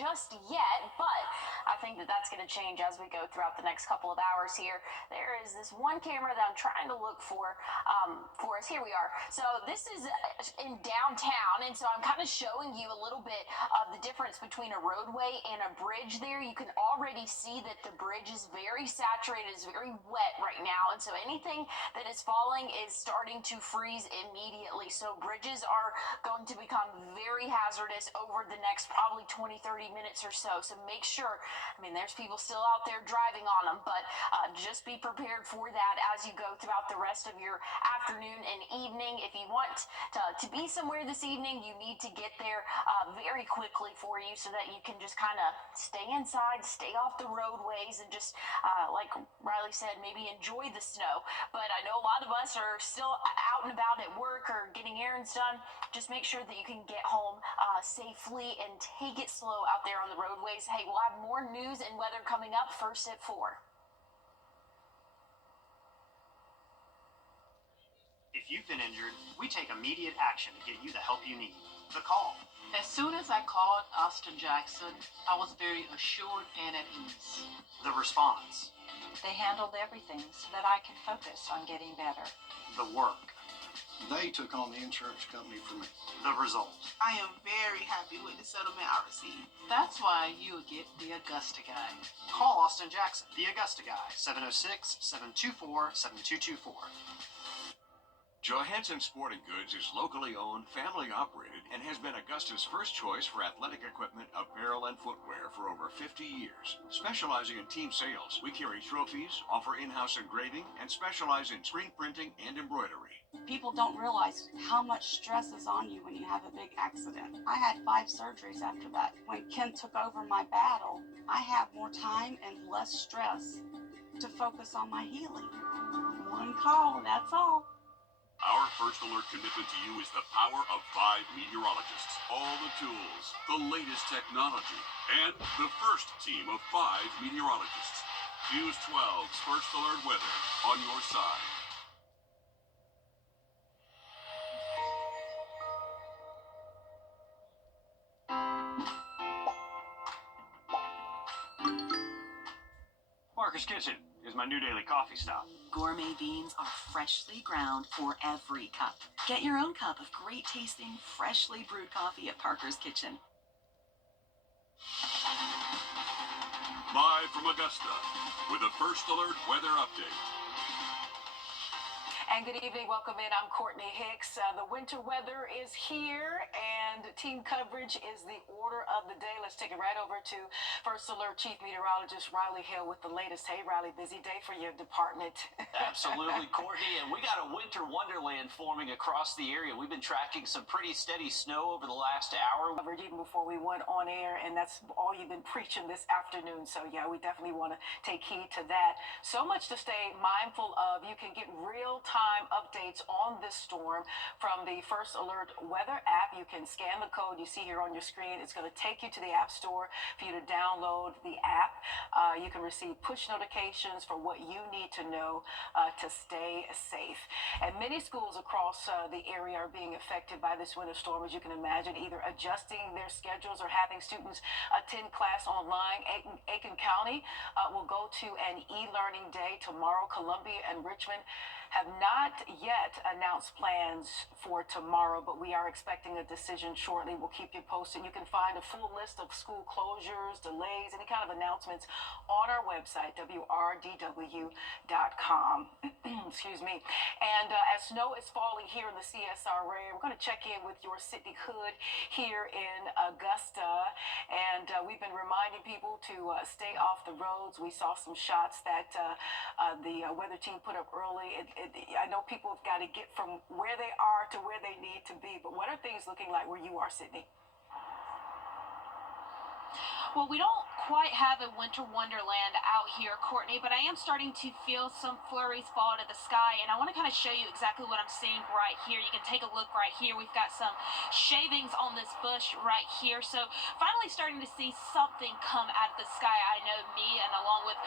just yet, but I think that that's going to change as we go throughout the next couple of hours here. There is this one camera that I'm trying to look for us. Here we are. So this is in downtown, and so I'm kind of showing you a little bit of the difference between a roadway and a bridge there. You can already see that the bridge is very saturated, is very wet right now, and so anything that is falling is starting to freeze immediately. So bridges are going to become very hazardous over the next probably 20-30 minutes or so. So make sure, I mean, there's people still out there driving on them, but just be prepared for that as you go throughout the rest of your afternoon and evening. If you want to be somewhere this evening, you need to get there very quickly for you so that you can just kind of stay inside, stay off the roadways, and just, like Riley said, maybe enjoy the snow. But I know a lot of us are still out and about at work or getting errands done. Just make sure that you can get home safely and take it slow out there on the roadways. Hey, we'll have more news and weather coming up first at 4. If you've been injured, we take immediate action to get you the help you need. The call. As soon as I called Austin Jackson, I was very assured and at ease. The response. They handled everything so that I could focus on getting better. The work. They took on the insurance company for me. The result. I am very happy with the settlement I received. That's why you get the Augusta guy. Call Austin Jackson, the Augusta guy, 706-724-7224. Johansson Sporting Goods is locally owned, family operated, and has been Augusta's first choice for athletic equipment, apparel, and footwear for over 50 years. Specializing in team sales, we carry trophies, offer in-house engraving, and specialize in screen printing and embroidery. People don't realize how much stress is on you when you have a big accident. I had 5 surgeries after that. When Ken took over my battle, I have more time and less stress to focus on my healing. One call, that's all. Our first alert commitment to you is the power of 5 meteorologists. All the tools, the latest technology, and the first team of 5 meteorologists. News 12's First Alert Weather on your side. Parker's Kitchen is my new daily coffee stop. Gourmet beans are freshly ground for every cup. Get your own cup of great tasting, freshly brewed coffee at Parker's Kitchen. Live from Augusta with a First Alert Weather Update. And good evening. Welcome in. I'm Courtney Hicks. The winter weather is here, and team coverage is the order of the day. Let's take it right over to First Alert Chief Meteorologist Riley Hill with the latest. Hey, Riley, busy day for your department. Absolutely, Courtney. And we got a winter wonderland forming across the area. We've been tracking some pretty steady snow over the last hour. Even before we went on air, and that's all you've been preaching this afternoon. So, yeah, we definitely want to take heed to that. So much to stay mindful of. You can get real-time updates on this storm from the First Alert Weather app. You can scan the code you see here on your screen. It's going to take you to the App Store for you to download the app. You can receive push notifications for what you need to know to stay safe. And many schools across the area are being affected by this winter storm, as you can imagine, either adjusting their schedules or having students attend class online. Aiken County will go to an e-learning day tomorrow. Columbia and Richmond have not yet announced plans for tomorrow, but we are expecting a decision shortly. We'll keep you posted. You can find a full list of school closures, delays, any kind of announcements on our website, wrdw.com. Excuse me. And as snow is falling here in the CSRA, we're going to check in with your Sydney Hood here in Augusta. And we've been reminding people to stay off the roads. We saw some shots that the weather team put up early. I know people have got to get from where they are to where they need to be, but what are things looking like where you are, Sydney? Well, we don't quite have a winter wonderland out here, Courtney, but I am starting to feel some flurries fall out of the sky, and I want to kind of show you exactly what I'm seeing right here. You can take a look right here. We've got some shavings on this bush right here, so finally starting to see something come out of the sky. I know me and along with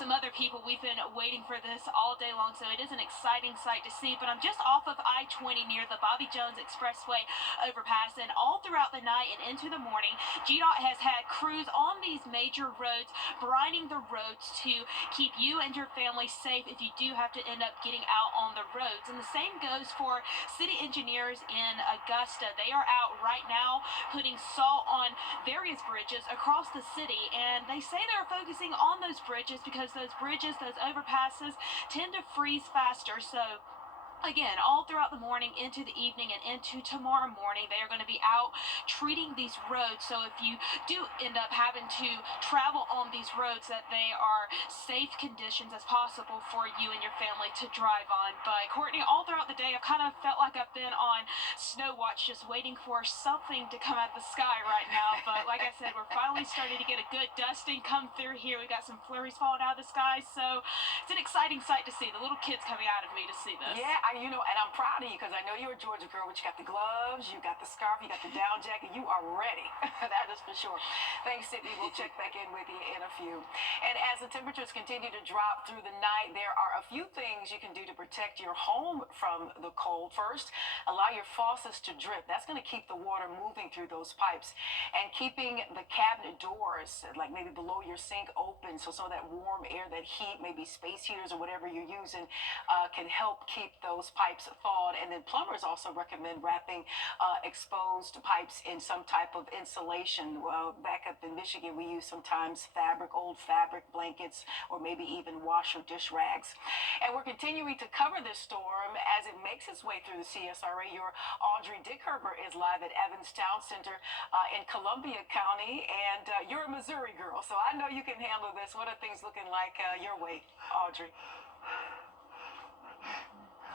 some other people, we've been waiting for this all day long, so it is an exciting sight to see, but I'm just off of I-20 near the Bobby Jones Expressway overpass, and all throughout the night and into the morning, GDOT has had crews on these major roads, brining the roads to keep you and your family safe if you do have to end up getting out on the roads. And the same goes for city engineers in Augusta. They are out right now putting salt on various bridges across the city, and they say they're focusing on those bridges because those bridges, those overpasses, tend to freeze faster. So again, all throughout the morning, into the evening, and into tomorrow morning, they are going to be out treating these roads. So if you do end up having to travel on these roads, that they are safe conditions as possible for you and your family to drive on. But Courtney, all throughout the day, I've kind of felt like I've been on snow watch, just waiting for something to come out of the sky right now. But like I said, we're finally starting to get a good dusting come through here. We got some flurries falling out of the sky, so it's an exciting sight to see. The little kids coming out of me to see this. Yeah, and I'm proud of you because I know you're a Georgia girl, but you got the gloves, you got the scarf, you got the down jacket, you are ready. That is for sure. Thanks, Sydney. We'll check back in with you in a few. And as the temperatures continue to drop through the night, there are a few things you can do to protect your home from the cold. First, allow your faucets to drip. That's going to keep the water moving through those pipes. And keeping the cabinet doors, like maybe below your sink, open so some of that warm air, that heat, maybe space heaters or whatever you're using, can help keep those pipes thawed. And then plumbers also recommend wrapping exposed pipes in some type of insulation. Back up in Michigan, we use sometimes old fabric blankets, or maybe even wash or dish rags. And we're continuing to cover this storm as it makes its way through the CSRA. Your Audrey Dickherber is live at Evans Town Center in Columbia County, and you're a Missouri girl, so I know you can handle this. What are things looking like your way, Audrey?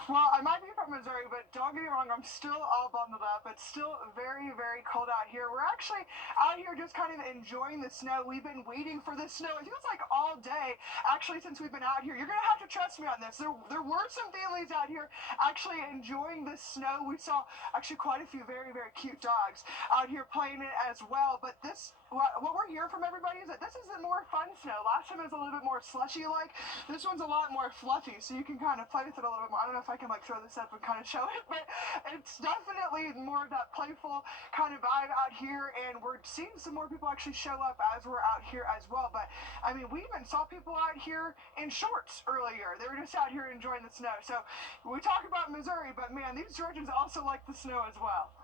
Well, I might be from Missouri, but don't get me wrong, I'm still all bundled up. It's still very, very cold out here. We're actually out here just kind of enjoying the snow. We've been waiting for this snow. It feels like all day, actually, since we've been out here. You're going to have to trust me on this. There were some families out here actually enjoying the snow. We saw actually quite a few very, very cute dogs out here playing it as well. But what we're hearing from everybody is that this is a more fun snow. Last time it was a little bit more slushy-like. This one's a lot more fluffy, so you can kind of play with it a little bit more. I don't know if I can like throw this up and kind of show it, but it's definitely more of that playful kind of vibe out here, and we're seeing some more people actually show up as we're out here as well. But I mean, we even saw people out here in shorts earlier. They were just out here enjoying the snow. So we talk about Missouri, but man, these Georgians also like the snow as well.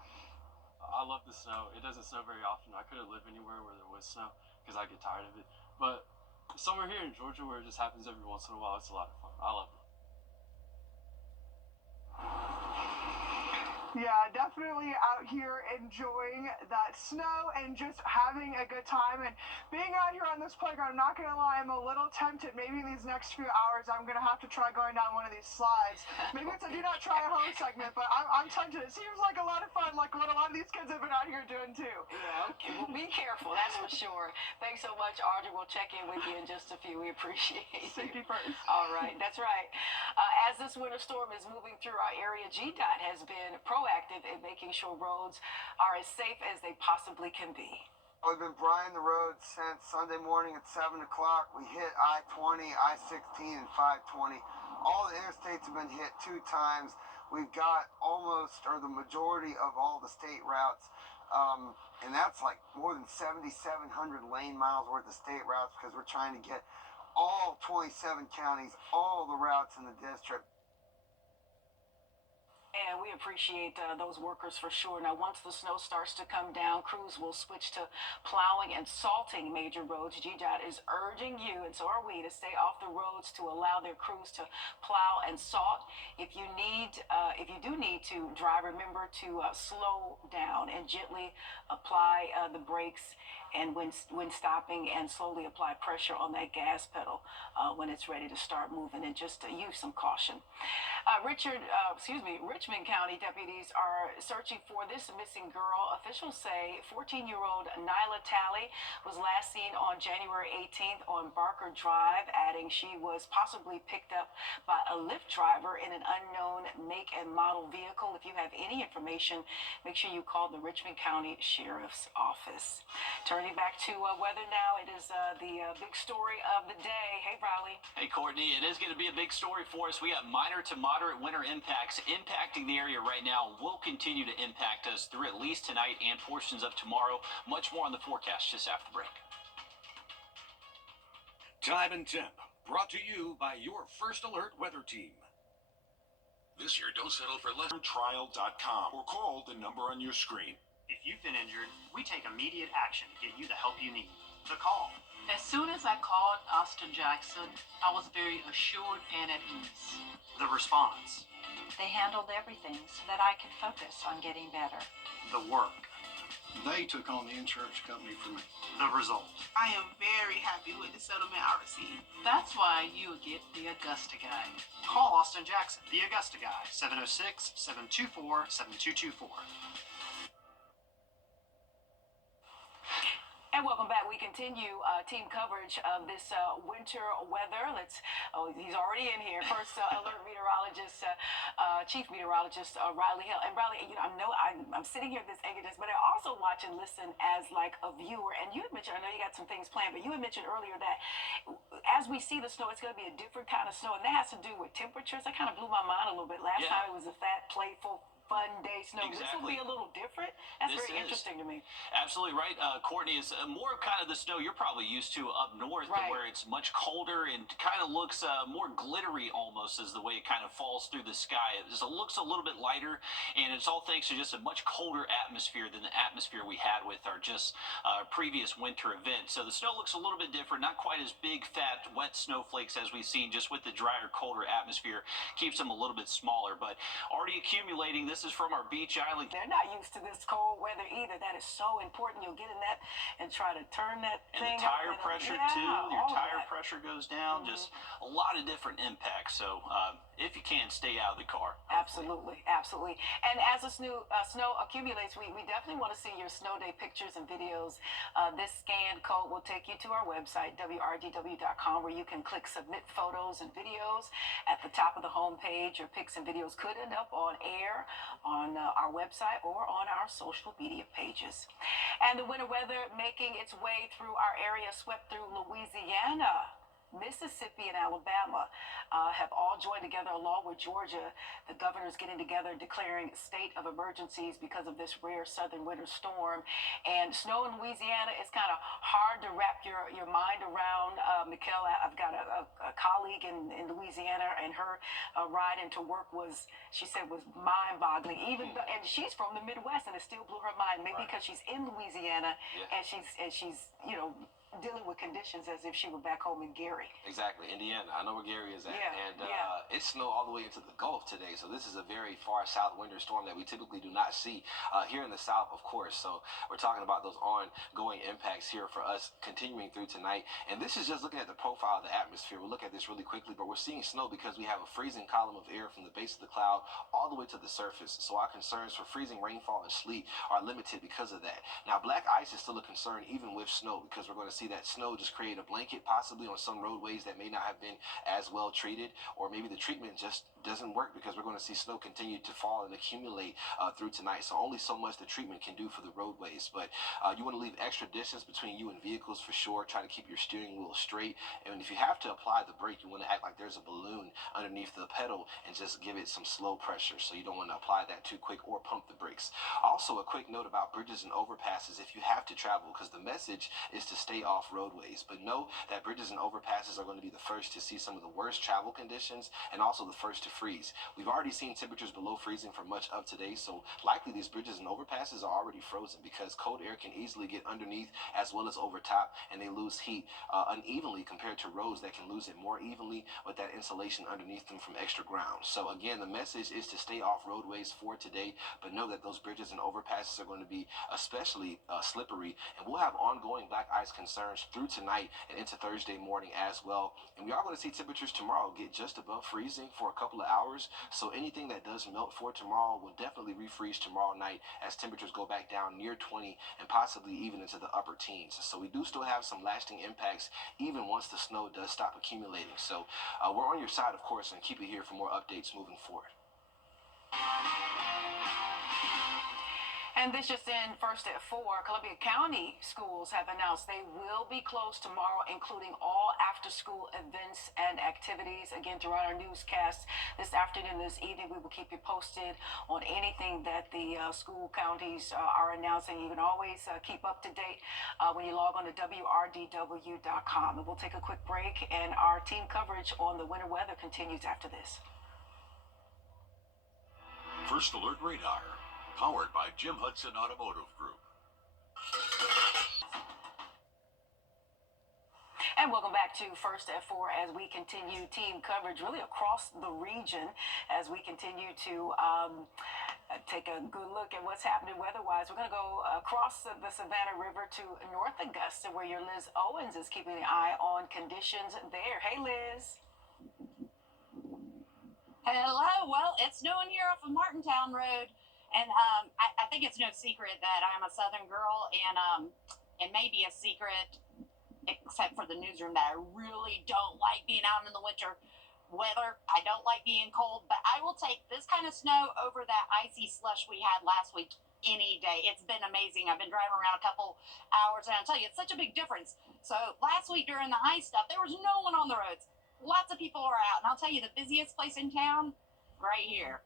I love the snow. It doesn't snow very often. I couldn't live anywhere where there was snow because I get tired of it. But somewhere here in Georgia where it just happens every once in a while, it's a lot of fun. I love it. Yeah, definitely out here enjoying that snow and just having a good time and being out here on this playground. I'm not going to lie, I'm a little tempted. Maybe in these next few hours, I'm going to have to try going down one of these slides. Maybe it's a do not try at home segment, but I'm tempted. It seems like a lot of fun, like what a lot of these kids have been out here doing too. Yeah, okay. Well, be careful, that's for sure. Thanks so much, Audrey. We'll check in with you in just a few. We appreciate it. Safety first. All right, that's right. As this winter storm is moving through our area, GDOT has been proactive in making sure roads are as safe as they possibly can be. We've been brining the roads since Sunday morning at 7 o'clock. We hit I-20, I-16, and 520. All the interstates have been hit 2 times. We've got almost, or the majority of all the state routes, and that's like more than 7,700 lane miles worth of state routes, because we're trying to get all 27 counties, all the routes in the district. And we appreciate those workers for sure. Now, once the snow starts to come down, crews will switch to plowing and salting major roads. GDOT is urging you, and so are we, to stay off the roads to allow their crews to plow and salt. If you do need to drive, remember to slow down and gently apply the brakes and when stopping, and slowly apply pressure on that gas pedal when it's ready to start moving, and just use some caution. Richmond County deputies are searching for this missing girl. Officials say 14-year-old Nyla Talley was last seen on January 18th on Barker Drive, adding she was possibly picked up by a Lyft driver in an unknown make and model vehicle. If you have any information, make sure you call the Richmond County Sheriff's Office. Turning back to weather now, it is the big story of the day. Hey, Riley. Hey, Courtney, it is going to be a big story for us. We got minor to moderate winter impacts impacting the area right now. Will continue to impact us through at least tonight and portions of tomorrow. Much more on the forecast just after break. Time and temp, brought to you by your First Alert weather team. This year, don't settle for less. Trial.com or call the number on your screen. If you've been injured, we take immediate action to get you the help you need. The call. As soon as I called Austin Jackson, I was very assured and at ease. The response. They handled everything so that I could focus on getting better. The work. They took on the insurance company for me. The result. I am very happy with the settlement I received. That's why you get the Augusta guy. Call Austin Jackson, the Augusta guy, 706-724-7224. And welcome back. We continue team coverage of this winter weather. He's already in here. First alert meteorologist, chief meteorologist Riley Hill. And Riley, I'm sitting here at this anchor desk, but I also watch and listen as like a viewer. And you had mentioned, I know you got some things planned, but you had mentioned earlier that as we see the snow, it's going to be a different kind of snow, and that has to do with temperatures. That kind of blew my mind a little bit. Last time it was a fat, playful, fun day snow. Exactly. This will be a little different. That's very interesting to me. Absolutely right. Courtney, is more kind of the snow you're probably used to up north, where it's much colder and kind of looks more glittery almost, is the way it kind of falls through the sky. It just looks a little bit lighter, and it's all thanks to just a much colder atmosphere than the atmosphere we had with our just previous winter event. So the snow looks a little bit different, not quite as big, fat, wet snowflakes as we've seen, just with the drier, colder atmosphere. Keeps them a little bit smaller, but already accumulating. This is from our beach island. They're not used to this cold weather either. That is so important. You'll get in that and try to turn that thing up. And the tire pressure too. Your tire pressure goes down. Just a lot of different impacts. So if you can, stay out of the car. Absolutely. Absolutely. And as the snow accumulates, we definitely want to see your snow day pictures and videos. This scan code will take you to our website, wrdw.com, where you can click submit photos and videos. At the top of the home page, your pics and videos could end up on air, on our website, or on our social media pages. And the winter weather making its way through our area, swept through Louisiana, Mississippi, and Alabama have all joined together along with Georgia. The governors getting together, declaring state of emergencies because of this rare southern winter storm. And snow in Louisiana is kind of hard to wrap your mind around. Mikkel, I've got a colleague in Louisiana, and her ride into work was mind-boggling. And she's from the Midwest, and it still blew her mind. Maybe because she's in Louisiana, and she's dealing with conditions as if she were back home in Gary. Exactly, Indiana. I know where Gary is at. Yeah, it snowed all the way into the Gulf today, so this is a very far south winter storm that we typically do not see here in the South, of course. So we're talking about those ongoing impacts here for us continuing through tonight. And this is just looking at the profile of the atmosphere. We'll look at this really quickly, but we're seeing snow because we have a freezing column of air from the base of the cloud all the way to the surface. So our concerns for freezing rainfall and sleet are limited because of that. Now, black ice is still a concern even with snow, because we're going to see that snow just create a blanket possibly on some roadways that may not have been as well treated, or maybe the treatment just doesn't work, because we're going to see snow continue to fall and accumulate through tonight. So only so much the treatment can do for the roadways. But you want to leave extra distance between you and vehicles for sure. Try to keep your steering wheel straight. And if you have to apply the brake, you want to act like there's a balloon underneath the pedal and just give it some slow pressure. So you don't want to apply that too quick or pump the brakes. Also, a quick note about bridges and overpasses if you have to travel, because the message is to stay off roadways. But know that bridges and overpasses are going to be the first to see some of the worst travel conditions, and also the first to freeze. We've already seen temperatures below freezing for much of today, so likely these bridges and overpasses are already frozen because cold air can easily get underneath as well as over top, and they lose heat unevenly compared to roads that can lose it more evenly with that insulation underneath them from extra ground. So again, the message is to stay off roadways for today, but know that those bridges and overpasses are going to be especially slippery, and we'll have ongoing black ice concerns through tonight and into Thursday morning as well. And we are going to see temperatures tomorrow get just above freezing for a couple of hours, so anything that does melt for tomorrow will definitely refreeze tomorrow night as temperatures go back down near 20 and possibly even into the upper teens. So we do still have some lasting impacts even once the snow does stop accumulating. So we're on your side, of course, and keep it here for more updates moving forward. And this just in, first at 4, Columbia County schools have announced they will be closed tomorrow, including all after-school events and activities. Again, throughout our newscast this afternoon, this evening, we will keep you posted on anything that the school counties are announcing. You can always keep up to date when you log on to wrdw.com. And we'll take a quick break, and our team coverage on the winter weather continues after this. First Alert Radar, powered by Jim Hudson Automotive Group. And welcome back to First at 4 as we continue team coverage really across the region as we continue to take a good look at what's happening weather-wise. We're going to go across the Savannah River to North Augusta, where your Liz Owens is keeping an eye on conditions there. Hey, Liz. Hello. Well, it's snowing here off of Martintown Road. And I think it's no secret that I'm a Southern girl, and maybe a secret, except for the newsroom, that I really don't like being out in the winter weather. I don't like being cold, but I will take this kind of snow over that icy slush we had last week any day. It's been amazing. I've been driving around a couple hours, and I'll tell you, it's such a big difference. So last week during the ice stuff, there was no one on the roads. Lots of people are out, and I'll tell you, the busiest place in town, right here.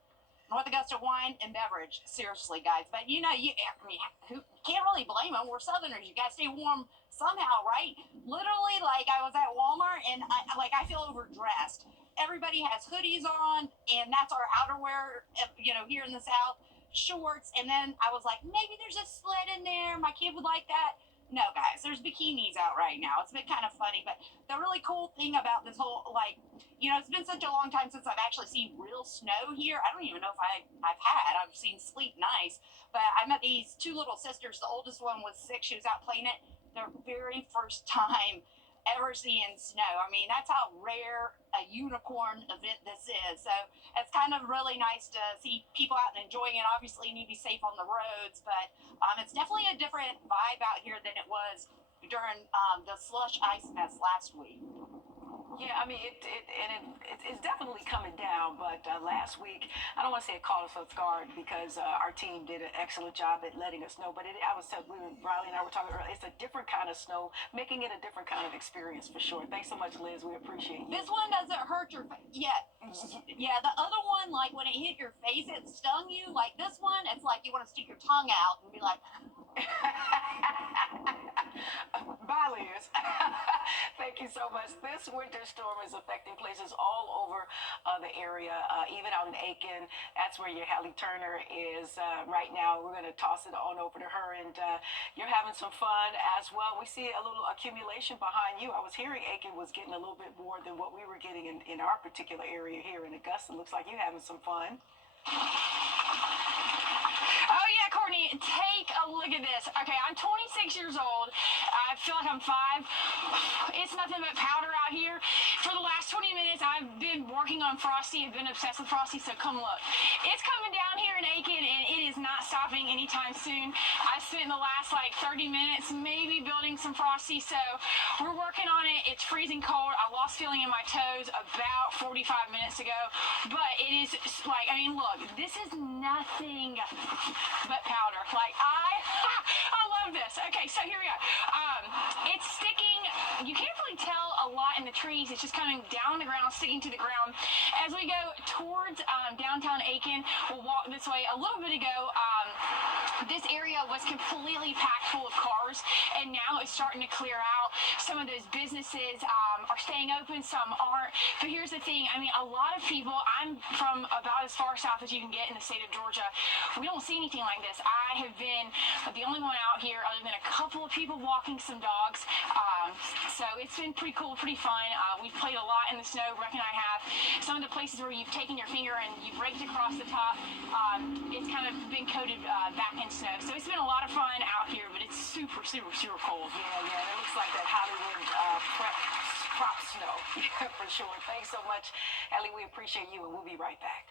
North Augusta Wine and Beverage. Seriously, guys. But you who can't really blame them. We're Southerners. You gotta stay warm somehow, right? Literally, like, I was at Walmart and I feel overdressed. Everybody has hoodies on, and that's our outerwear, here in the South. Shorts, and then I was like, maybe there's a sled in there. My kid would like that. No, guys, there's bikinis out right now. It's been kind of funny, but the really cool thing about this whole, it's been such a long time since I've actually seen real snow here. I don't even know if I've seen sleet and ice, but I met these two little sisters. The oldest one was 6. She was out playing it. Their very first time ever seeing snow. I mean, that's how rare a unicorn event this is. So it's kind of really nice to see people out and enjoying it. Obviously, you need to be safe on the roads, but it's definitely a different vibe out here than it was during the slush ice mess last week. Yeah, I mean, it's definitely coming down, but last week, I don't want to say it caught us off guard because our team did an excellent job at letting us know, but Riley and I were talking earlier, it's a different kind of snow, making it a different kind of experience for sure. Thanks so much, Liz. We appreciate you. This one doesn't hurt your face. Yeah, the other one, like, when it hit your face, it stung you. Like, this one, it's like you want to stick your tongue out and be like... Bye, Liz. Thank you so much. This winter storm is affecting places all over the area, even out in Aiken. That's where your Hallie Turner is right now. We're going to toss it on over to her, and you're having some fun as well. We see a little accumulation behind you. I was hearing Aiken was getting a little bit more than what we were getting in our particular area here in Augusta. Looks like you're having some fun. Oh yeah, Courtney, take a look at this. Okay, I'm 26 years old. I feel like I'm 5. It's nothing but powder out here. For the last 20 minutes, I've been working on Frosty. I've been obsessed with Frosty, so come look. It's coming down here in Aiken, and it is not stopping anytime soon. I spent the last 30 minutes maybe building some Frosty, so we're working on it. It's freezing cold. I lost feeling in my toes about 45 minutes ago, but it is look, this is nothing but powder. I love this. Okay, so here we go. It's sticking. You can't really tell a lot in the trees. It's just coming down the ground, sticking to the ground. As we go towards downtown Aiken, we'll walk this way. A little bit ago, this area was completely packed full of cars, and now it's starting to clear out. some of those businesses are staying open, some aren't. But here's the thing, I mean, a lot of people, I'm from about as far south as you can get in the state of Georgia. We don't see anything like this. I have been the only one out here other than a couple of people walking some dogs. So it's been pretty cool, pretty fun. We've played a lot in the snow, Breck and I have. Some of the places where you've taken your finger and you've raked across the top, it's kind of been coated back in snow. So it's been a lot of fun out here, but it's super, super, super cold. Yeah, it looks like that Hollywood prop snow. Yeah, for sure. Thanks so much, Ellie. We appreciate you, and we'll be right back.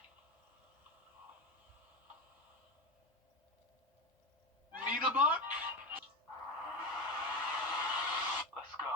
Need a buck? Let's go.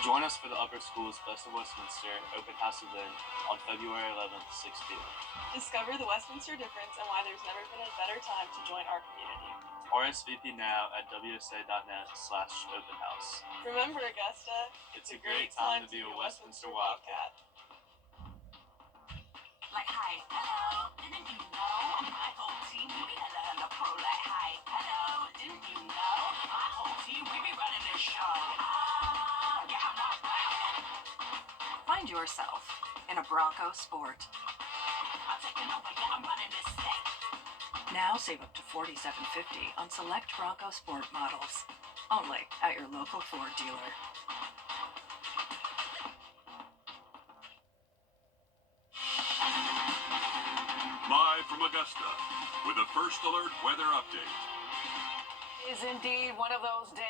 Join us for the Upper Schools Best of Westminster open house event on February 11th, 6 p.m. Discover the Westminster difference and why there's never been a better time to join our community. RSVP now at wsa.net/open house. Remember, Augusta, it's a great time to be a Westminster Wildcat. Like, hi, hello, didn't you know my whole team, we be hella pro, like, hi, hello, didn't you know my whole team, we be running this show. Yeah, I'm not proud. Find yourself in a Bronco Sport. I'm taking over, yeah, I'm running this thing. Now save up to $47.50 on select Bronco Sport models. Only at your local Ford dealer. Live from Augusta with a First Alert weather update. Is indeed one of those days.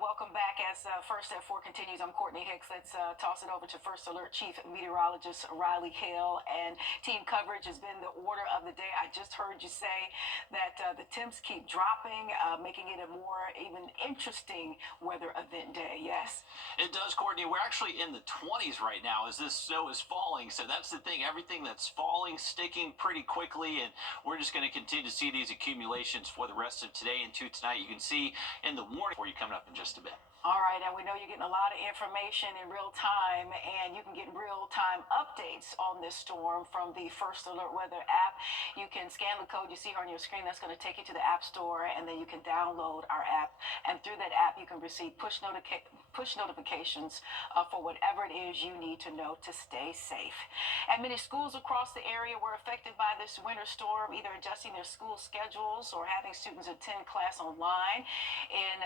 Welcome back as First at 4 continues. I'm Courtney Hicks. Let's toss it over to First Alert Chief Meteorologist Riley Hill. And team coverage has been the order of the day. I just heard you say that the temps keep dropping, making it a more even interesting weather event day. Yes? It does, Courtney. We're actually in the 20s right now as this snow is falling. So that's the thing. Everything that's falling, sticking pretty quickly. And we're just going to continue to see these accumulations for the rest of today and to tonight. You can see in the warning for you coming up in just a bit. All right, and we know you're getting a lot of information in real time, and you can get real-time updates on this storm from the First Alert Weather app. You can scan the code you see on your screen. That's going to take you to the App Store, and then you can download our app. And through that app, you can receive push notifications for whatever it is you need to know to stay safe. And many schools across the area were affected by this winter storm, either adjusting their school schedules or having students attend class online. In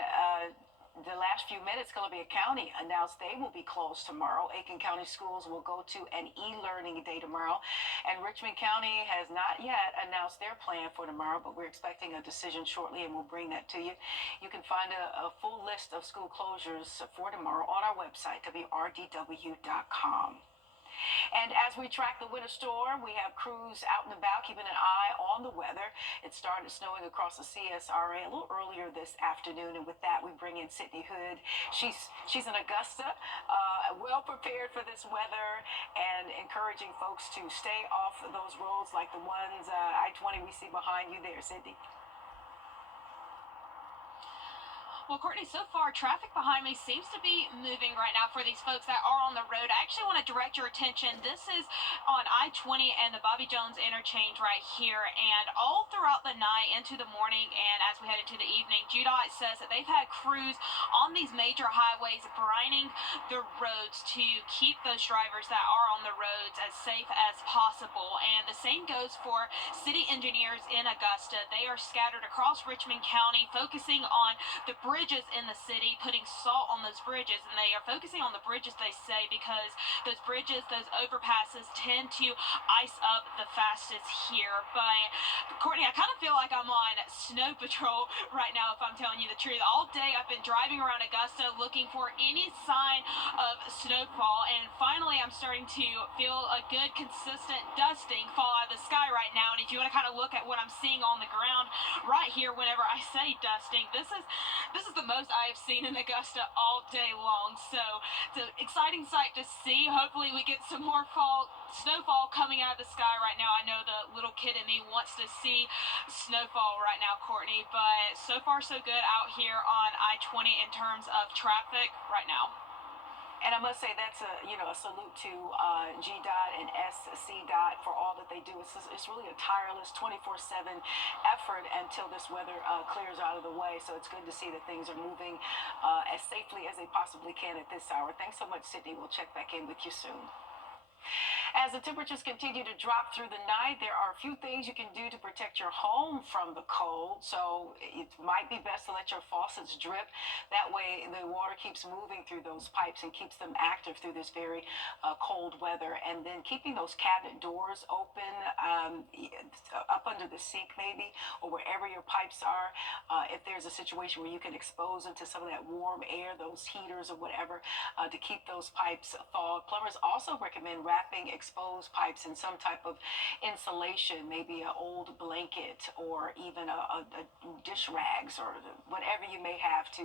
the last few minutes, Columbia County announced they will be closed tomorrow. Aiken County schools will go to an e-learning day tomorrow. And Richmond County has not yet announced their plan for tomorrow, but we're expecting a decision shortly, and we'll bring that to you. You can find a full list of school closures for tomorrow on our website, wrdw.com. And as we track the winter storm, we have crews out and about keeping an eye on the weather. It started snowing across the CSRA a little earlier this afternoon, and with that, we bring in Sydney Hood. She's in Augusta, well prepared for this weather, and encouraging folks to stay off those roads like the ones I-20 we see behind you there, Sydney. Well, Courtney, so far, traffic behind me seems to be moving right now for these folks that are on the road. I actually want to direct your attention. This is on I-20 and the Bobby Jones interchange right here. And all throughout the night into the morning and as we head into the evening, GDOT says that they've had crews on these major highways brining the roads to keep those drivers that are on the roads as safe as possible. And the same goes for city engineers in Augusta. They are scattered across Richmond County, focusing on the bridges in the city, putting salt on those bridges. And they are focusing on the bridges, they say, because those bridges, those overpasses tend to ice up the fastest here. But Courtney, I kind of feel like I'm on snow patrol right now, if I'm telling you the truth. All day I've been driving around Augusta looking for any sign of snowfall, and finally I'm starting to feel a good consistent dusting fall out of the sky right now. And if you want to kind of look at what I'm seeing on the ground right here whenever I say dusting, this is the most I have seen in Augusta all day long. So it's an exciting sight to see. Hopefully we get some more snowfall coming out of the sky right now. I know the little kid in me wants to see snowfall right now, Courtney, but so far so good out here on I-20 in terms of traffic right now. And I must say that's a salute to GDOT and SCDOT for all that they do. It's really a tireless 24/7 effort until this weather clears out of the way. So it's good to see that things are moving as safely as they possibly can at this hour. Thanks so much, Sydney. We'll check back in with you soon. As the temperatures continue to drop through the night, there are a few things you can do to protect your home from the cold. So it might be best to let your faucets drip. That way the water keeps moving through those pipes and keeps them active through this very cold weather. And then keeping those cabinet doors open, up under the sink maybe, or wherever your pipes are. If there's a situation where you can expose them to some of that warm air, those heaters or whatever, to keep those pipes thawed. Plumbers also recommend wrapping exposed pipes in some type of insulation, maybe an old blanket or even a dish rags or whatever you may have to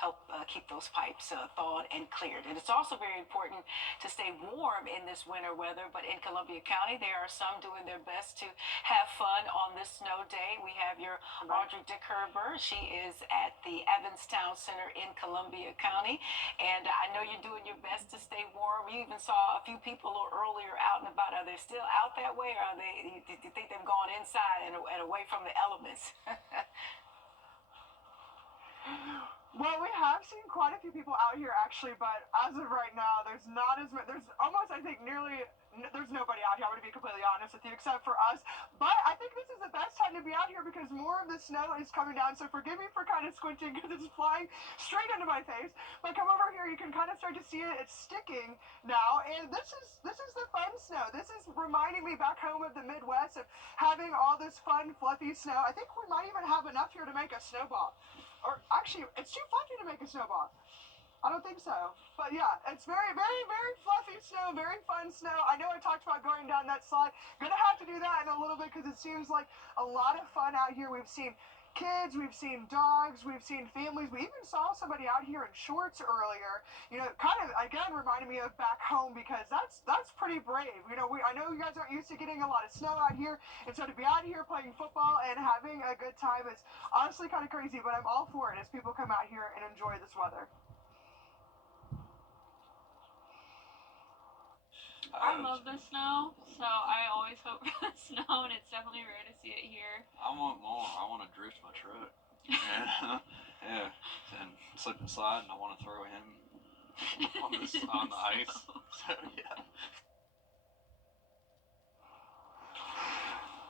help keep those pipes thawed and cleared. And it's also very important to stay warm in this winter weather, but in Columbia County, there are some doing their best to have fun on this snow day. We have your Audrey Dickerber. She is at the Evanstown Center in Columbia County, and I know you're doing your best to stay warm. You even saw a few people a little earlier out and about. Are they still out that way, or do you think they've gone inside and away from the elements? Well, we have seen quite a few people out here actually, but as of right now, there's not as much. There's almost, I think, there's nobody out here. I'm going to be completely honest with you, except for us. But I think this is the best time to be out here because more of the snow is coming down. So forgive me for kind of squinting because it's flying straight into my face. But come over here, you can kind of start to see it. It's sticking now, and this is the fun snow. This is reminding me back home of the Midwest of having all this fun, fluffy snow. I think we might even have enough here to make a snowball. Or actually, it's too fluffy to make a snowball. I don't think so. But yeah, it's very, very, very fluffy snow, very fun snow. I know I talked about going down that slide. Gonna have to do that in a little bit because it seems like a lot of fun out here. We've seen kids, we've seen dogs, we've seen families. We even saw somebody out here in shorts earlier. You know, kind of again reminded me of back home because that's pretty brave. You know, I know you guys aren't used to getting a lot of snow out here, and so to be out here playing football and having a good time is honestly kind of crazy. But I'm all for it as people come out here and enjoy this weather. I love the snow, so I always hope for the snow, and it's definitely rare to see it here. I want more. I want to drift my truck. Yeah, and slip and slide, and I want to throw him on the ice. So yeah.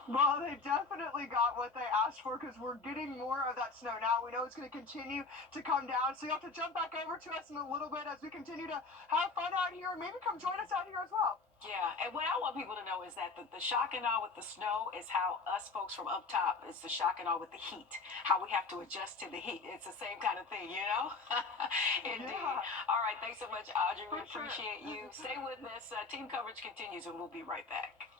Well, they definitely got what they asked for because we're getting more of that snow now. We know it's going to continue to come down, so you'll have to jump back over to us in a little bit as we continue to have fun out here. Maybe come join us out here as well. Yeah, and what I want people to know is that the shock and awe with the snow is how us folks from up top, it's the shock and awe with the heat, how we have to adjust to the heat. It's the same kind of thing, you know? Indeed. Yeah. All right, thanks so much, Audrey. We appreciate you. Stay with us. Team coverage continues, and we'll be right back.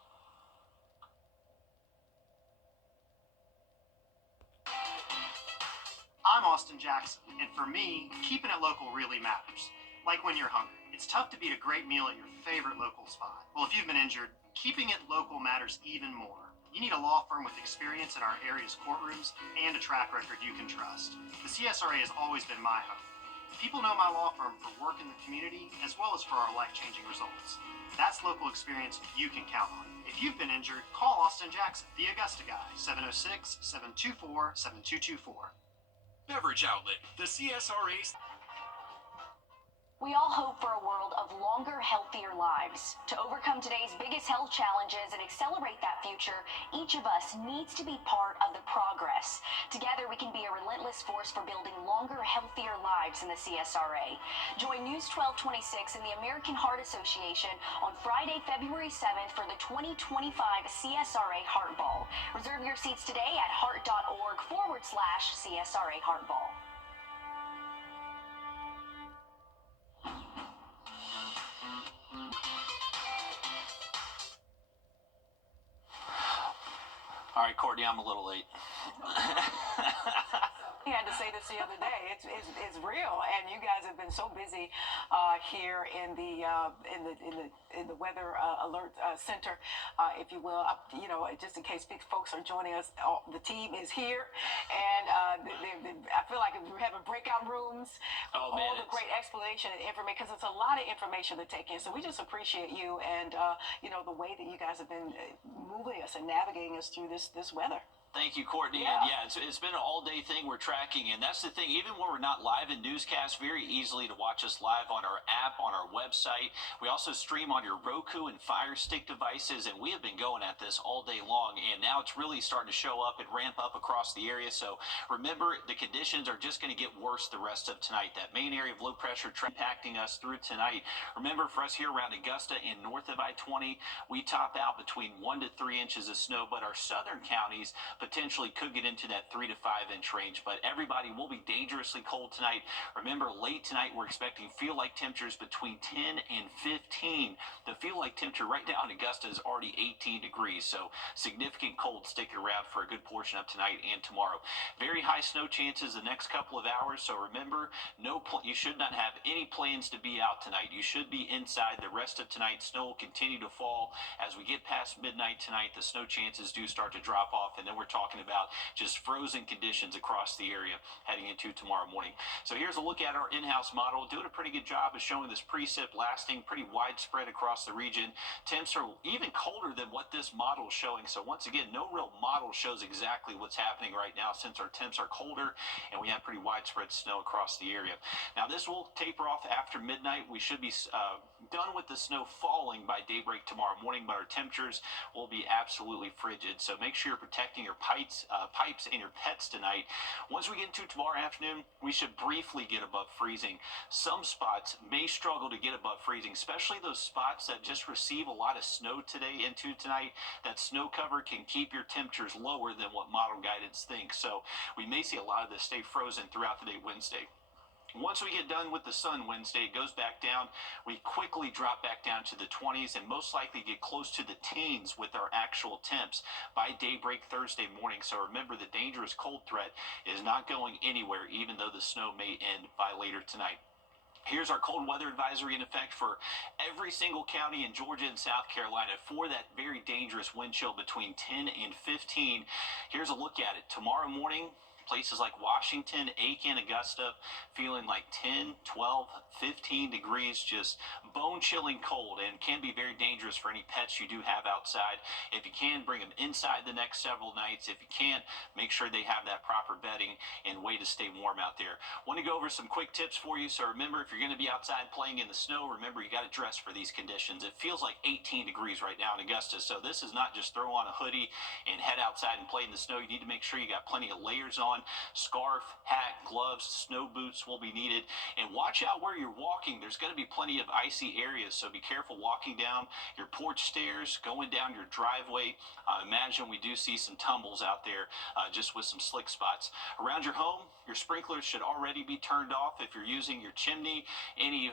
I'm Austin Jackson, and for me, keeping it local really matters. Like when you're hungry. It's tough to beat a great meal at your favorite local spot. Well, if you've been injured, keeping it local matters even more. You need a law firm with experience in our area's courtrooms and a track record you can trust. The CSRA has always been my home. People know my law firm for work in the community as well as for our life-changing results. That's local experience you can count on. If you've been injured, call Austin Jackson, the Augusta guy, 706-724-7224. Beverage outlet, the CSRA's. We all hope for a world of longer, healthier lives. To overcome today's biggest health challenges and accelerate that future, each of us needs to be part of the progress. Together, we can be a relentless force for building longer, healthier lives in the CSRA. Join News 1226 and the American Heart Association on Friday, February 7th for the 2025 CSRA Heart Ball. Reserve your seats today at heart.org/CSRA Heart Ball. All right, Courtney, I'm a little late. We had to say this the other day. It's real, and you guys have been so busy here in the weather alert center, if you will. Just in case folks are joining us, the team is here, and I feel like we're having breakout rooms. Oh, all man, the great explanation and information, because it's a lot of information to take in. So we just appreciate you and the way that you guys have been moving us and navigating us through this weather. Thank you, Courtney. Yeah. And yeah, it's been an all-day thing we're tracking, and that's the thing. Even when we're not live in newscasts, very easily to watch us live on our app, on our website. We also stream on your Roku and Fire Stick devices, and we have been going at this all day long, and now it's really starting to show up and ramp up across the area. So remember, the conditions are just going to get worse the rest of tonight. That main area of low pressure impacting us through tonight. Remember, for us here around Augusta and north of I-20, we top out between 1 to 3 inches of snow, but our southern counties potentially could get into that 3 to 5 inch range. But everybody will be dangerously cold tonight. Remember, late tonight we're expecting feel-like temperatures between 10 and 15. The feel-like temperature right now in Augusta is already 18 degrees, so significant cold sticking around for a good portion of tonight and tomorrow. Very high snow chances the next couple of hours, so remember, you should not have any plans to be out tonight. You should be inside the rest of tonight. Snow will continue to fall as we get past midnight tonight. The snow chances do start to drop off, and then we're talking about just frozen conditions across the area heading into tomorrow morning. So here's a look at our in-house model, doing a pretty good job of showing this precip lasting pretty widespread across the region. Temps are even colder than what this model is showing. So once again, no real model shows exactly what's happening right now, since our temps are colder and we have pretty widespread snow across the area. Now this will taper off after midnight. We should be done with the snow falling by daybreak tomorrow morning, but our temperatures will be absolutely frigid. So make sure you're protecting your pipes and your pets tonight. Once we get into tomorrow afternoon, we should briefly get above freezing. Some spots may struggle to get above freezing, especially those spots that just receive a lot of snow today into tonight. That snow cover can keep your temperatures lower than what model guidance thinks. So we may see a lot of this stay frozen throughout the day Wednesday. Once we get done with the sun Wednesday, it goes back down. We quickly drop back down to the 20s and most likely get close to the teens with our actual temps by daybreak Thursday morning. So remember, the dangerous cold threat is not going anywhere, even though the snow may end by later tonight. Here's our cold weather advisory in effect for every single county in Georgia and South Carolina for that very dangerous wind chill between 10 and 15. Here's a look at it. Tomorrow morning, places like Washington, Aiken, Augusta, feeling like 10, 12, 15 degrees, just bone-chilling cold, and can be very dangerous for any pets you do have outside. If you can, bring them inside the next several nights. If you can't, make sure they have that proper bedding and way to stay warm out there. Want to go over some quick tips for you. So remember, if you're going to be outside playing in the snow, remember you got to dress for these conditions. It feels like 18 degrees right now in Augusta, so this is not just throw on a hoodie and head outside and play in the snow. You need to make sure you got plenty of layers on. Scarf, hat, gloves, snow boots will be needed. And watch out where you're walking. There's going to be plenty of icy areas, so be careful walking down your porch stairs, going down your driveway. Imagine we do see some tumbles out there just with some slick spots. Around your home, your sprinklers should already be turned off if you're using your chimney. Any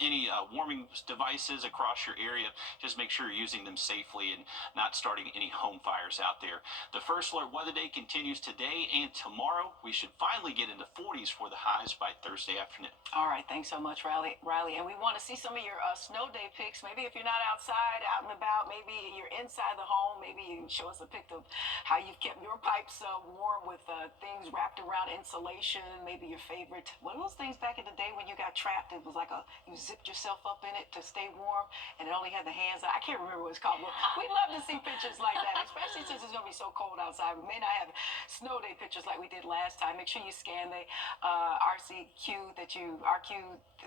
any warming devices across your area, just make sure you're using them safely and not starting any home fires out there. The first alert weather day continues today and tomorrow. We should finally get into 40s for the highs by Thursday afternoon. All right, thanks so much, Riley. And we want to see some of your snow day pics. Maybe if you're not outside, out and about, maybe you're inside the home, maybe you can show us a pic of how you've kept your pipes warm with things wrapped around insulation, maybe your favorite. What are those things back in the day when you got trapped? It was like you zipped yourself up in it to stay warm, and it only had the hands. I can't remember what it's called, but we'd love to see pictures like that, especially since it's going to be so cold outside. We may not have snow day pictures like we did last time. Make sure you scan the RCQ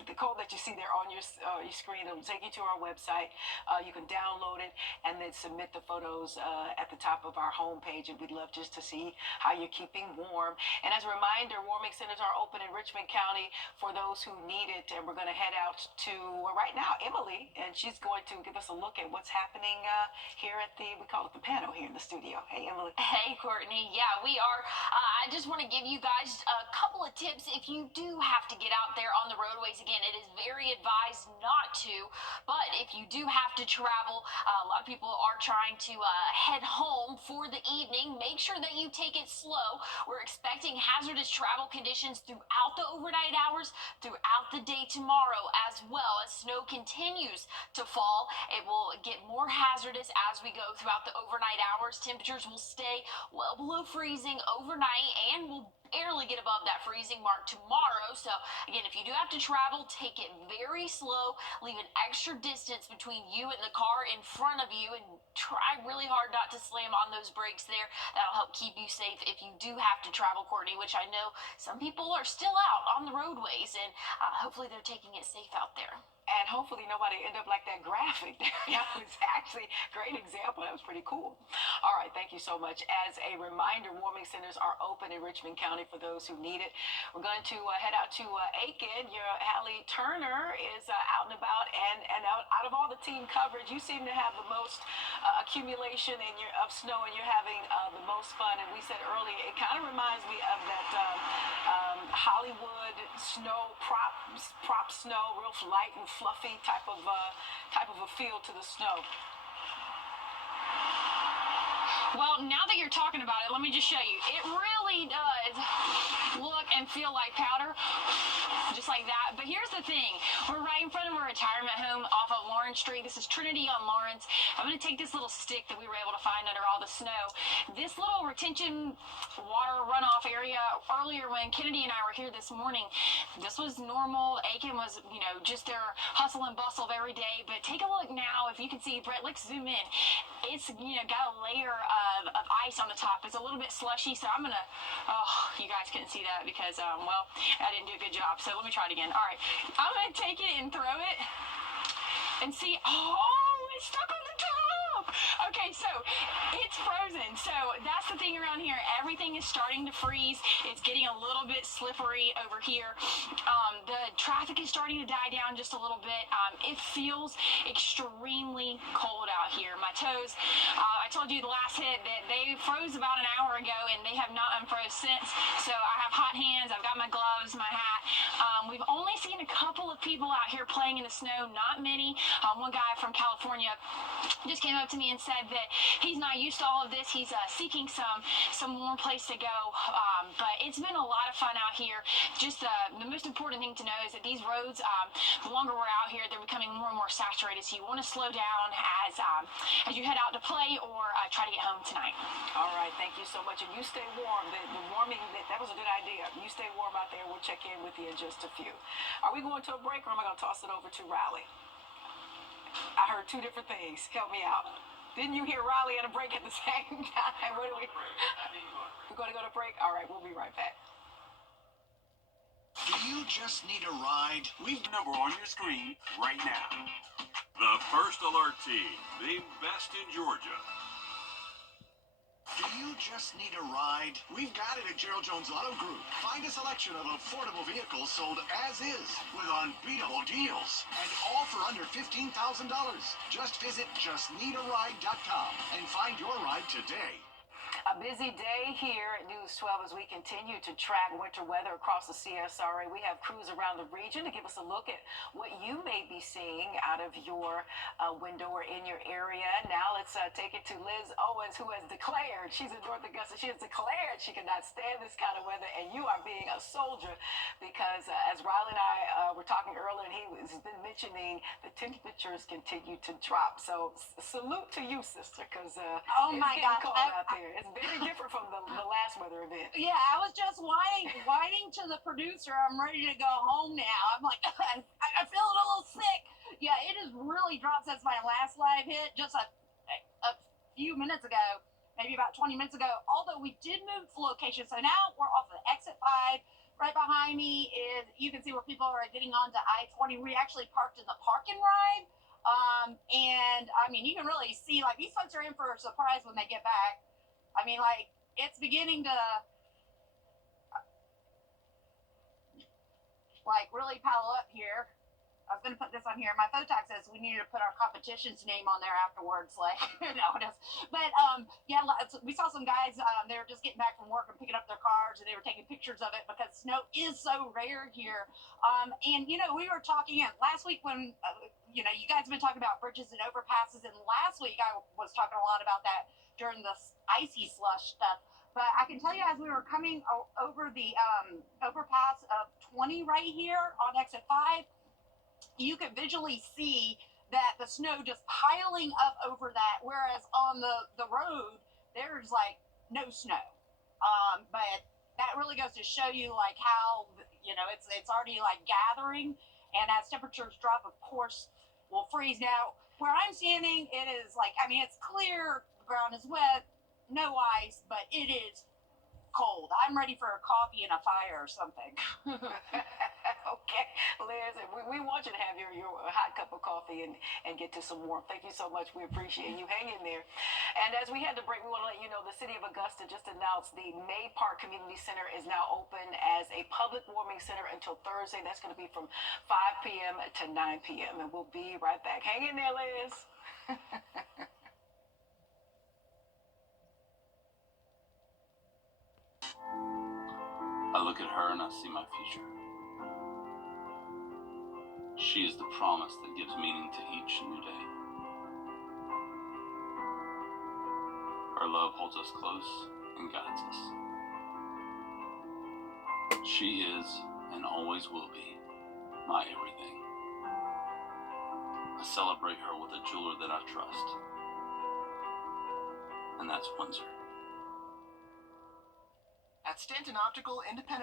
the code that you see there on your screen. It'll take you to our website. You can download it and then submit the photos at the top of our homepage, and we'd love just to see how you're keeping warm. And as a reminder, warming centers are open in Richmond County for those who need it, and we're going to head out to right now Emily, and she's going to give us a look at what's happening here at we call it the panel here in the studio. Hey, Emily. Hey, Courtney. Yeah, we are. I just want to give you guys a couple of tips if you do have to get out there on the roadways. Again, it is very advised not to, but if you do have to travel, a lot of people are trying to head home for the evening. Make sure that you take it slow. We're expecting hazardous travel conditions throughout the overnight hours, throughout the day tomorrow as well. As snow continues to fall, it will get more hazardous as we go throughout the overnight hours. Temperatures will stay well below freezing overnight and will barely get above that freezing mark tomorrow. So again, if you do have to travel, take it very slow. Leave an extra distance between you and the car in front of you, and try really hard not to slam on those brakes there. That'll help keep you safe if you do have to travel, Courtney, which I know some people are still out on the roadways, and hopefully they're taking it safe out there. And hopefully nobody end up like that graphic there. That was actually a great example. That was pretty cool. All right, thank you so much. As a reminder, warming centers are open in Richmond County for those who need it. We're going to head out to Aiken. Your Hallie Turner is out and about, and out of all the team coverage, you seem to have the most accumulation of snow, and you're having the most fun. And we said earlier, it kind of reminds me of that Hollywood snow prop snow, real light and fluffy type of a feel to the snow. Well, now that you're talking about it, let me just show you. It really does look and feel like powder, just like that. But here's the thing. We're right in front of a retirement home off of Lawrence Street. This is Trinity on Lawrence. I'm going to take this little stick that we were able to find under all the snow. This little retention water runoff area, earlier when Kennedy and I were here this morning, this was normal. Aiken was, just their hustle and bustle of every day. But take a look now. If you can see, Brett, let's zoom in. It's, got a layer of ice on the top. It's a little bit slushy, so I'm gonna, you guys couldn't see that because, well, I didn't do a good job. So let me try it again. All right, I'm gonna take it and throw it and see. Oh, it's stuck on the top. Okay, so it's frozen. So that's the thing around here. Everything is starting to freeze. It's getting a little bit slippery over here. The traffic is starting to die down just a little bit. It feels extremely cold out here. My toes, I told you the last hit that they froze about an hour ago, and they have not unfroze since. So I have hot hands. I've got my gloves, my hat. We've only seen a couple of people out here playing in the snow, not many. One guy from California just came up to me and said that he's not used to all of this. He's seeking some warm place to go. But it's been a lot of fun out here. Just the most important thing to know is that these roads, the longer we're out here, they're becoming more and more saturated. So you want to slow down as you head out to play or try to get home tonight. All right, thank you so much. And you stay warm. The warming, that was a good idea. You stay warm out there. We'll check in with you in just a few. Are we going to a break, or am I going to toss it over to Riley? I heard two different things. Help me out. Didn't you hear Riley at a break at the same time? What are we? We're going to go to break? All right, we'll be right back. Do you just need a ride? We've number on your screen right now. The First Alert Team, the best in Georgia. Do you just need a ride? We've got it at Gerald Jones Auto Group. Find a selection of affordable vehicles sold as is with unbeatable deals and all for under $15,000. Just visit justneedaride.com and find your ride today. A busy day here at News 12 as we continue to track winter weather across the CSRA. We have crews around the region to give us a look at what you may be seeing out of your window or in your area. Now let's take it to Liz Owens, who has declared, she's in North Augusta, she has declared she cannot stand this kind of weather, and you are being a soldier because as Riley and I were talking earlier, and he has been mentioning the temperatures continue to drop. So salute to you, sister, because oh it's my getting God, cold out there. It's very different from the last weather event. Yeah, I was just whining to the producer. I'm ready to go home now. I'm like, I feel a little sick. Yeah, it has really dropped since my last live hit just a few minutes ago, maybe about 20 minutes ago. Although we did move location, so now we're off of exit 5. Right behind me is, you can see where people are getting onto I-20. We actually parked in the park and ride. And I mean, you can really see, like, these folks are in for a surprise when they get back. I mean, like, it's beginning to, like, really pile up here. I was going to put this on here. My photog says we need to put our competition's name on there afterwards. Like, no, it is. But, yeah, we saw some guys, they were just getting back from work and picking up their cars, and they were taking pictures of it because snow is so rare here. And, you know, we were talking last week when, you know, you guys have been talking about bridges and overpasses, and last week I was talking a lot about that during the icy slush stuff. But I can tell you, as we were coming over the overpass of 20 right here on exit 5, you could visually see that the snow just piling up over that, whereas on the road, there's like no snow. But that really goes to show you like how, you know, it's already like gathering, and as temperatures drop, of course, will freeze. Now, where I'm standing, it is like, I mean, it's clear, the ground is wet, no ice, but it is cold. I'm ready for a coffee and a fire or something. Okay, Liz, we want you to have your hot cup of coffee and get to some warmth. Thank you so much. We appreciate you hanging there. And as we had to break, we want to let you know the city of Augusta just announced the May Park Community Center is now open as a public warming center until Thursday. That's going to be from 5 p.m. to 9 p.m. And we'll be right back. Hang in there, Liz. I look at her and I see my future. She is the promise that gives meaning to each new day. Her love holds us close and guides us. She is, and always will be, my everything. I celebrate her with a jeweler that I trust, and that's Windsor. At Stanton Optical, independent